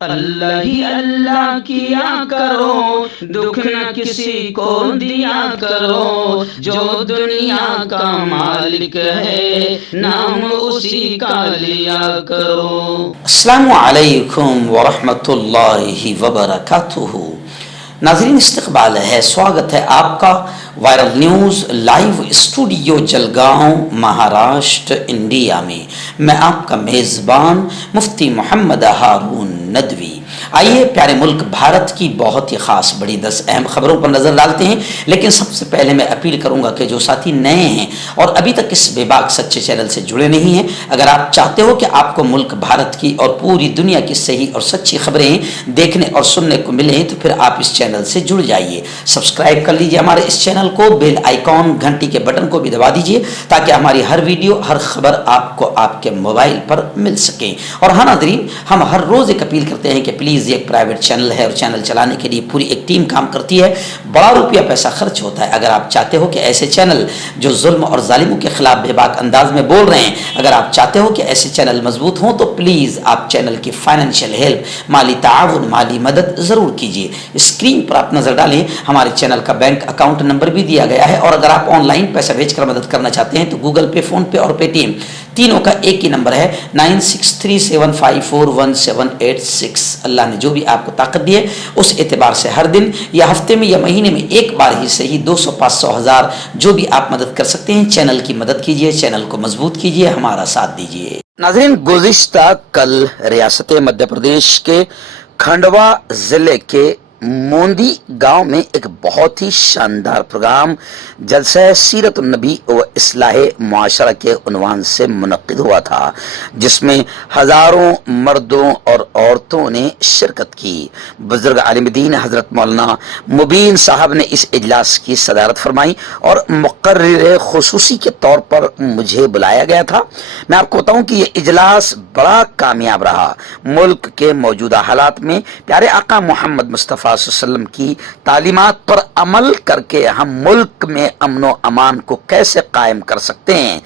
اللہ ہی اللہ کیا کرو، دکھ نہ کسی کو دیا کرو، جو دنیا کا مالک ہے نام اسی کا لیا کرو۔ السلام علیکم ورحمۃ اللہ وبرکاتہ۔ ناظرین، استقبال ہے، سواگت ہے آپ کا viral news live studio Jalgaon Maharashtra India میں۔ میں آپ کا میزبان مفتی محمد ہارون ندوی۔ آئیے پیارے ملک بھارت کی بہت ہی خاص بڑی 10 اہم خبروں پر نظر ڈالتے ہیں، لیکن سب سے پہلے میں اپیل کروں گا کہ جو ساتھی نئے ہیں اور ابھی تک اس بے باک سچے چینل سے جڑے نہیں ہیں، اگر آپ چاہتے ہو کہ آپ کو ملک بھارت کی اور پوری دنیا کی صحیح اور سچی خبریں دیکھنے اور سننے کو ملیں تو پھر آپ اس چینل سے جڑ جائیے، سبسکرائب کر لیجیے ہمارے اس چینل کو، بیل آئیکن گھنٹی کے بٹن کو بھی دبا دیجیے تاکہ ہماری ہر ویڈیو ہر خبر آپ کو آپ کے موبائل پر مل سکے۔ اور ہاں ناظرین، ہم ہر روز ایک اپیل کرتے ہیں کہ پلیز یہ ایک پرائیویٹ چینل ہے اور چینل چلانے کے لیے پوری ایک ٹیم کام کرتی ہے، بڑا روپیہ پیسہ خرچ ہوتا ہے۔ اگر آپ چاہتے ہو کہ ایسے چینل جو ظلم اور ظالموں کے خلاف بے باک انداز میں بول رہے ہیں، اگر آپ چاہتے ہو کہ ایسے چینل مضبوط ہوں تو پلیز آپ چینل کی فائنینشیل ہیلپ، مالی تعاون، مالی مدد ضرور کیجیے۔ اسکرین پر آپ نظر ڈالیں، ہمارے چینل کا بینک اکاؤنٹ نمبر بھی دیا گیا ہے، اور اگر آپ آن لائن پیسہ بھیج کر مدد کرنا چاہتے ہیں تو گوگل پے، فون پے اور پے ٹی ایم تینوں کا ایک ہی نمبر ہے 9637541786۔ اللہ نے جو بھی آپ کو طاقت دی ہے اس اعتبار سے ہر دن یا ہفتے میں یا مہینے میں ایک بار ہی صحیح 200، 500، 1000 جو بھی آپ مدد کر سکتے ہیں چینل کی مدد کیجیے، چینل کو مضبوط کیجیے، ہمارا ساتھ دیجیے۔ ناظرین، گزشتہ کل ریاست مدھیہ پردیش کے کھنڈوا ضلع کے موندی گاؤں میں ایک بہت ہی شاندار پروگرام جلسہ سیرت النبی و اصلاح معاشرہ کے عنوان سے منعقد ہوا تھا، جس میں ہزاروں مردوں اور عورتوں نے شرکت کی۔ بزرگ عالم دین حضرت مولانا مبین صاحب نے اس اجلاس کی صدارت فرمائی اور مقرر خصوصی کے طور پر مجھے بلایا گیا تھا۔ میں آپ کو بتاؤں کہ یہ اجلاس بڑا کامیاب رہا۔ ملک کے موجودہ حالات میں پیارے آقا محمد مصطفیٰ صلی اللہ علیہ وسلم کی تعلیمات پر عمل کر کے ہم ملک میں امن و امان کو کیسے قائم کر سکتے ہیں،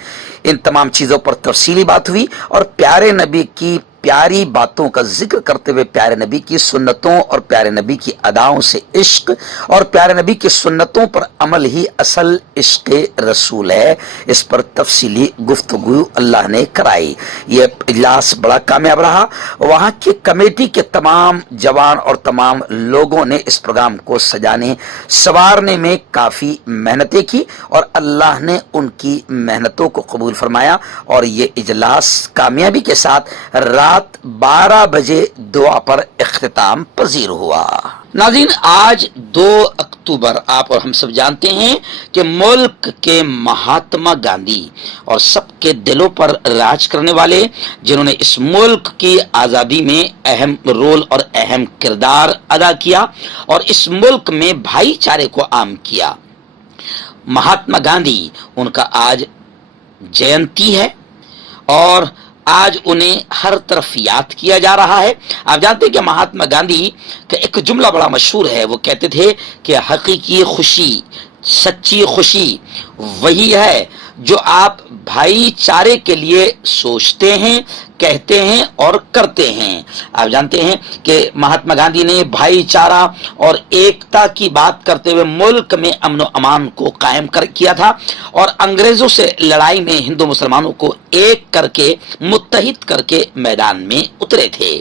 ان تمام چیزوں پر تفصیلی بات ہوئی، اور پیارے نبی کی پیاری باتوں کا ذکر کرتے ہوئے پیارے نبی کی سنتوں اور پیارے نبی کی اداؤں سے عشق اور پیارے نبی کی سنتوں پر عمل ہی اصل عشق رسول ہے، اس پر تفصیلی گفتگو اللہ نے کرائی۔ یہ اجلاس بڑا کامیاب رہا۔ وہاں کی کمیٹی کے تمام جوان اور تمام لوگوں نے اس پروگرام کو سجانے سنوارنے میں کافی محنتیں کی اور اللہ نے ان کی محنتوں کو قبول فرمایا، اور یہ اجلاس کامیابی کے ساتھ رات 12 بجے دعا پر اختتام پذیر ہوا۔ ناظرین، آج 2 اکتوبر آپ اور ہم سب جانتے ہیں کہ ملک کے مہاتما گاندھی اور سب کے دلوں پر راج کرنے والے، جنہوں نے اس ملک کی آزادی میں اہم رول اور اہم کردار ادا کیا اور اس ملک میں بھائی چارے کو عام کیا، مہاتما گاندھی، ان کا آج جینتی ہے اور آج انہیں ہر طرف یاد کیا جا رہا ہے۔ آپ جانتے ہیں کہ مہاتما گاندھی کا ایک جملہ بڑا مشہور ہے، وہ کہتے تھے کہ حقیقی خوشی، سچی خوشی وہی ہے جو آپ بھائی چارے کے لیے سوچتے ہیں، کہتے ہیں اور کرتے ہیں۔ آپ جانتے ہیں کہ مہاتما گاندھی نے بھائی چارہ اور ایکتا کی بات کرتے ہوئے ملک میں امن و امان کو قائم کیا تھا، اور انگریزوں سے لڑائی میں ہندو مسلمانوں کو ایک کر کے، متحد کر کے میدان میں اترے تھے۔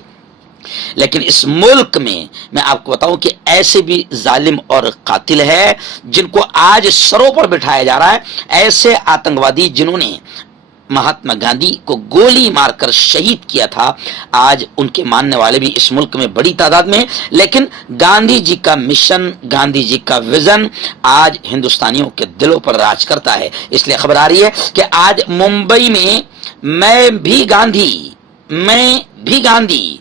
لیکن اس ملک میں آپ کو بتاؤں کہ ایسے بھی ظالم اور قاتل ہے جن کو آج سروں پر بٹھایا جا رہا ہے، ایسے آتنکوادی جنہوں نے مہاتما گاندھی کو گولی مار کر شہید کیا تھا، آج ان کے ماننے والے بھی اس ملک میں بڑی تعداد میں ہیں۔ لیکن گاندھی جی کا مشن، گاندھی جی کا ویژن آج ہندوستانیوں کے دلوں پر راج کرتا ہے۔ اس لیے خبر آ رہی ہے کہ آج ممبئی میں میں بھی گاندھی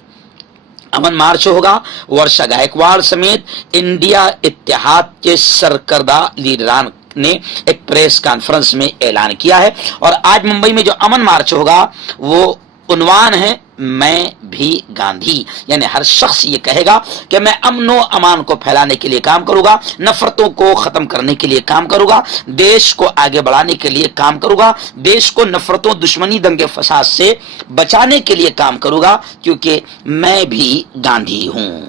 امن مارچ ہوگا۔ ورشا گائیکواڑ سمیت انڈیا اتحاد کے سرکردہ لیڈران نے ایک پریس کانفرنس میں اعلان کیا ہے، اور آج ممبئی میں جو امن مارچ ہوگا وہ عنوان ہے میں بھی گاندھی، یعنی ہر شخص یہ کہے گا کہ میں امن و امان کو پھیلانے کے لیے کام کروں گا، نفرتوں کو ختم کرنے کے لیے کام کروں گا، دیش کو آگے بڑھانے کے لیے کام کروں گا، دیش کو نفرتوں، دشمنی، دنگے فساد سے بچانے کے لیے کام کروں گا، کیونکہ میں بھی گاندھی ہوں۔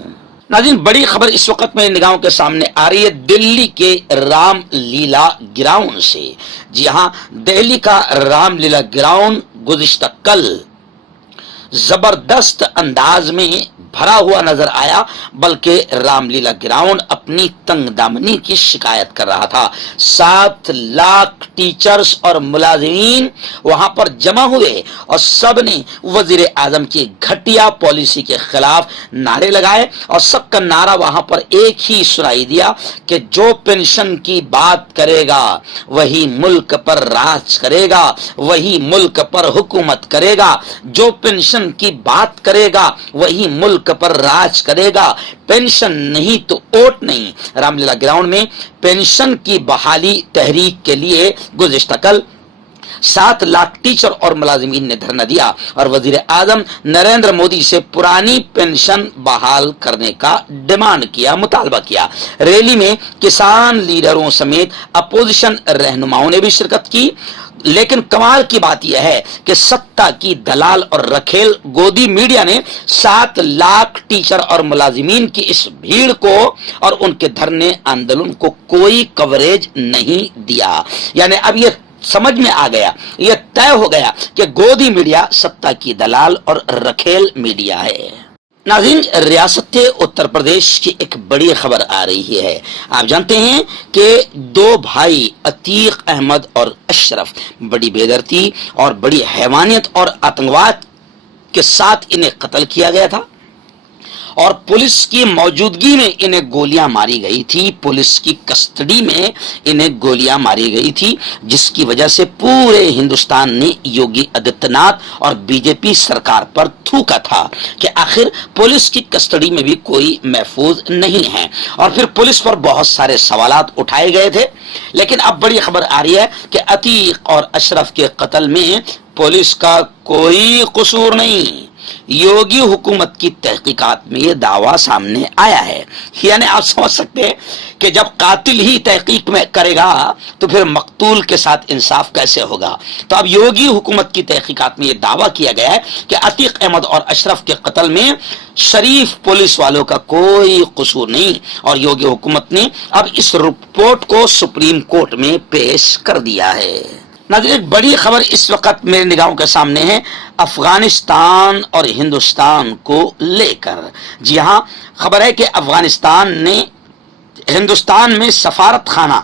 ناظرین، بڑی خبر اس وقت میری نگاہوں کے سامنے آ رہی ہے دلی کے رام لیلا گراؤنڈ سے۔ جی ہاں، دہلی کا رام لیلا گراؤنڈ گزشتہ کل زبردست انداز میں بھرا ہوا نظر آیا، بلکہ رام لیلا گراؤنڈ اپنی تنگ دامنی کی شکایت کر رہا تھا۔ 7 لاکھ ٹیچرز اور ملازمین وہاں پر جمع ہوئے اور سب نے وزیر اعظم کی گھٹیا پالیسی کے خلاف نعرے لگائے، اور سب کا نعرہ وہاں پر ایک ہی سنائی دیا کہ جو پینشن کی بات کرے گا وہی ملک پر راج کرے گا، وہی ملک پر حکومت کرے گا، جو پینشن کی بات کرے گا وہی ملک پر راج کرے گا، پینشن نہیں تو ووٹ نہیں۔ رام لیلا گراؤنڈ میں پینشن کی بحالی تحریک کے لیے گزشتہ کل 7 لاکھ ٹیچر اور ملازمین نے دھرنا دیا اور وزیر اعظم نریندر مودی سے پرانی پینشن بحال کرنے کا ڈیمانڈ کیا، مطالبہ کیا۔ ریلی میں کسان لیڈروں سمیت اپوزیشن رہنماؤں نے بھی شرکت کی، لیکن کمال کی بات یہ ہے کہ ستہ کی دلال اور رکھیل گودی میڈیا نے 7 لاکھ ٹیچر اور ملازمین کی اس بھیڑ کو اور ان کے دھرنے آندولن کو کوئی کوریج نہیں دیا۔ یعنی اب یہ سمجھ میں آ گیا، یہ طے ہو گیا کہ گودی میڈیا ستہ کی دلال اور رکھیل میڈیا ہے۔ ناظرین، ریاست اتر پردیش کی ایک بڑی خبر آ رہی ہے۔ آپ جانتے ہیں کہ 2 بھائی عتیق احمد اور اشرف بڑی بے دردی اور بڑی حیوانیت اور آتنکواد کے ساتھ انہیں قتل کیا گیا تھا، اور پولیس کی موجودگی میں انہیں گولیاں ماری گئی تھی، پولیس کی کسٹڈی میں انہیں گولیاں ماری گئی تھی، جس کی وجہ سے پورے ہندوستان نے یوگی آدتیہ ناتھ اور بی جے پی سرکار پر تھوکا تھا کہ آخر پولیس کی کسٹڈی میں بھی کوئی محفوظ نہیں ہے، اور پھر پولیس پر بہت سارے سوالات اٹھائے گئے تھے۔ لیکن اب بڑی خبر آ رہی ہے کہ عتیق اور اشرف کے قتل میں پولیس کا کوئی قصور نہیں۔ یوگی حکومت کی تحقیقات میں یہ دعویٰ سامنے آیا ہے۔ یعنی آپ سمجھ سکتے ہیں کہ جب قاتل ہی تحقیق میں کرے گا تو پھر مقتول کے ساتھ انصاف کیسے ہوگا۔ تو اب یوگی حکومت کی تحقیقات میں یہ دعویٰ کیا گیا ہے کہ عتیق احمد اور اشرف کے قتل میں شریف پولیس والوں کا کوئی قصور نہیں، اور یوگی حکومت نے اب اس رپورٹ کو سپریم کورٹ میں پیش کر دیا ہے۔ ناظرین، ایک بڑی خبر اس وقت میرے نگاہوں کے سامنے ہے افغانستان اور ہندوستان کو لے کر۔ جی ہاں، خبر ہے کہ افغانستان نے ہندوستان میں سفارت خانہ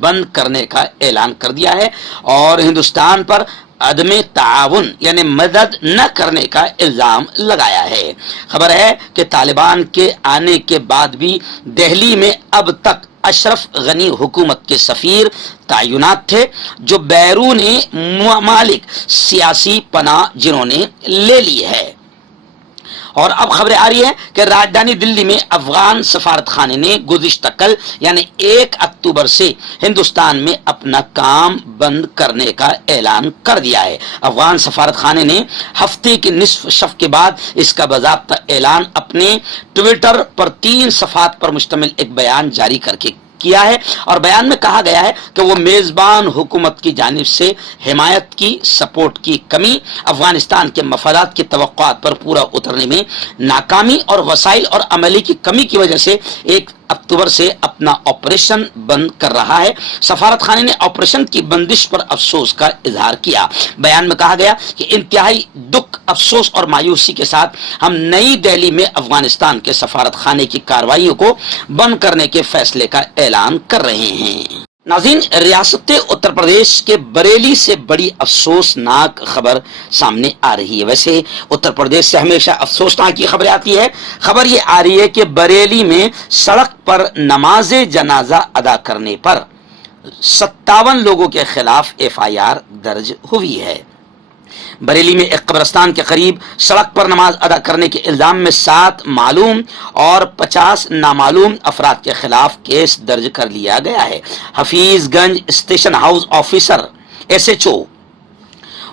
بند کرنے کا اعلان کر دیا ہے اور ہندوستان پر عدم تعاون یعنی مدد نہ کرنے کا الزام لگایا ہے۔ خبر ہے کہ طالبان کے آنے کے بعد بھی دہلی میں اب تک اشرف غنی حکومت کے سفیر تعینات تھے جو بیرون ممالک سیاسی پناہ جنہوں نے لے لی ہے۔ اور اب خبریں آ رہی ہے کہ راجدھانی دلی میں افغان سفارت خانے نے گزشتہ کل یعنی 1 اکتوبر سے ہندوستان میں اپنا کام بند کرنے کا اعلان کر دیا ہے۔ افغان سفارت خانے نے ہفتے کے نصف شب کے بعد اس کا باضابطہ اعلان اپنے ٹویٹر پر 3 صفحات پر مشتمل ایک بیان جاری کر کے کیا ہے، اور بیان میں کہا گیا ہے کہ وہ میزبان حکومت کی جانب سے حمایت کی سپورٹ کی کمی، افغانستان کے مفادات کی توقعات پر پورا اترنے میں ناکامی اور وسائل اور عملے کی کمی کی وجہ سے 1 اکتوبر سے اپنا آپریشن بند کر رہا ہے۔ سفارت خانے نے آپریشن کی بندش پر افسوس کا اظہار کیا۔ بیان میں کہا گیا کہ انتہائی دکھ، افسوس اور مایوسی کے ساتھ ہم نئی دہلی میں افغانستان کے سفارت خانے کی کارروائیوں کو بند کرنے کے فیصلے کا اعلان کر رہے ہیں۔ ناظرین، ریاست اتر پردیش کے بریلی سے بڑی افسوسناک خبر سامنے آ رہی ہے۔ ویسے اتر پردیش سے ہمیشہ افسوسناک کی خبریں آتی ہے۔ خبر یہ آ رہی ہے کہ بریلی میں سڑک پر نماز جنازہ ادا کرنے پر 57 لوگوں کے خلاف FIR درج ہوئی ہے۔ بریلی میں ایک قبرستان کے قریب سڑک پر نماز ادا کرنے کے الزام میں 7 معلوم اور 50 نامعلوم افراد کے خلاف کیس درج کر لیا گیا ہے۔ Hafiz Ganj station house officer SHO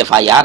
FIR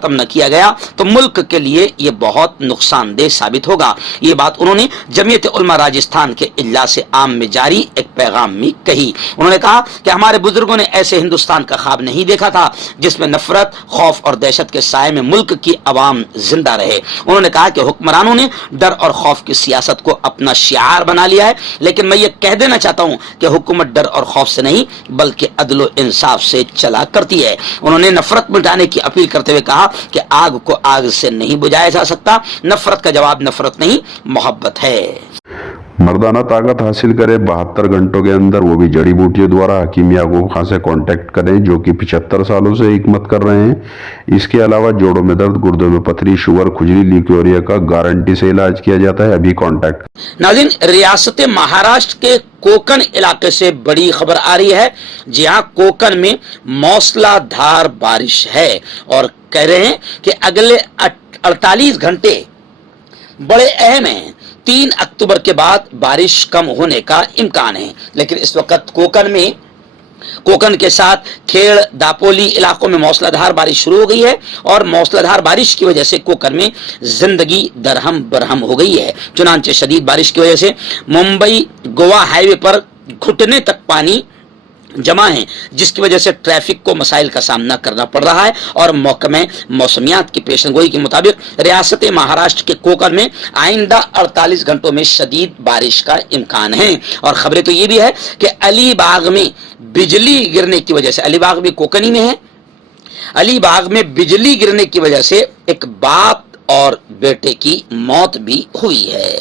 ختم نہ کیا گیا تو ملک کے لیے یہ بہت نقصان دہ ثابت ہوگا. یہ بات انہوں نے جمعیت علماء راجستھان کے اجلاس عام میں جاری ایک پیغام میں کہی. انہوں نے کہا کہ ہمارے بزرگوں نے ایسے ہندوستان کا خواب نہیں دیکھا تھا جس میں نفرت، خوف اور دہشت کے سائے میں ملک کی عوام زندہ رہے. انہوں نے کہا کہ حکمرانوں نے ڈر اور خوف کی سیاست کو اپنا شعار بنا لیا ہے، لیکن میں یہ کہہ دینا چاہتا ہوں کہ حکومت ڈر اور خوف سے نہیں بلکہ عدل و انصاف سے چلا کرتی ہے. انہوں نے نفرت مٹانے کی اپیل کرتے ہوئے کہا کہ آگ کو آگ سے نہیں بجھایا جا سکتا، نفرت کا جواب نفرت نہیں محبت ہے. مردانہ طاقت حاصل کرے 72 گھنٹوں کے اندر، وہ بھی جڑی بوٹیوں دوارا. حکیم یعقوب خان سے کانٹیکٹ کریں جو کہ 75 سالوں سے حکمت کر رہے ہیں. اس کے علاوہ جوڑوں میں درد، گردوں میں پتھری، شوگر، کھجلی، لیکوریا کا گارنٹی سے علاج کیا جاتا ہے. ابھی کانٹیکٹ. ناظرین، ریاست مہاراشٹر کے کوکن علاقے سے بڑی خبر آ رہی ہے. جی ہاں، کوکن میں موسلا دھار بارش ہے اور کہہ رہے ہیں کہ اگلے 48 گھنٹے بڑے اہم ہیں. 3 اکتوبر کے بعد بارش کم ہونے کا امکان ہے، لیکن اس وقت کوکن کے ساتھ کھیڑ، داپولی علاقوں میں موسلا دھار بارش شروع ہو گئی ہے اور موسلا دھار بارش کی وجہ سے کوکن میں زندگی درہم برہم ہو گئی ہے. چنانچہ شدید بارش کی وجہ سے ممبئی گوا ہائی وے پر گھٹنے تک پانی جمع ہیں، جس کی وجہ سے ٹریفک کو مسائل کا سامنا کرنا پڑ رہا ہے. اور محکمہ موسمیات کی پیشن گوئی کے مطابق ریاست مہاراشٹر کے کوکن میں آئندہ 48 گھنٹوں میں شدید بارش کا امکان ہے. اور خبریں تو یہ بھی ہے کہ علی باغ میں بجلی گرنے کی وجہ سے، علی باغ بھی کوکنی میں ہے، علی باغ میں بجلی گرنے کی وجہ سے ایک باپ اور بیٹے کی موت بھی ہوئی ہے.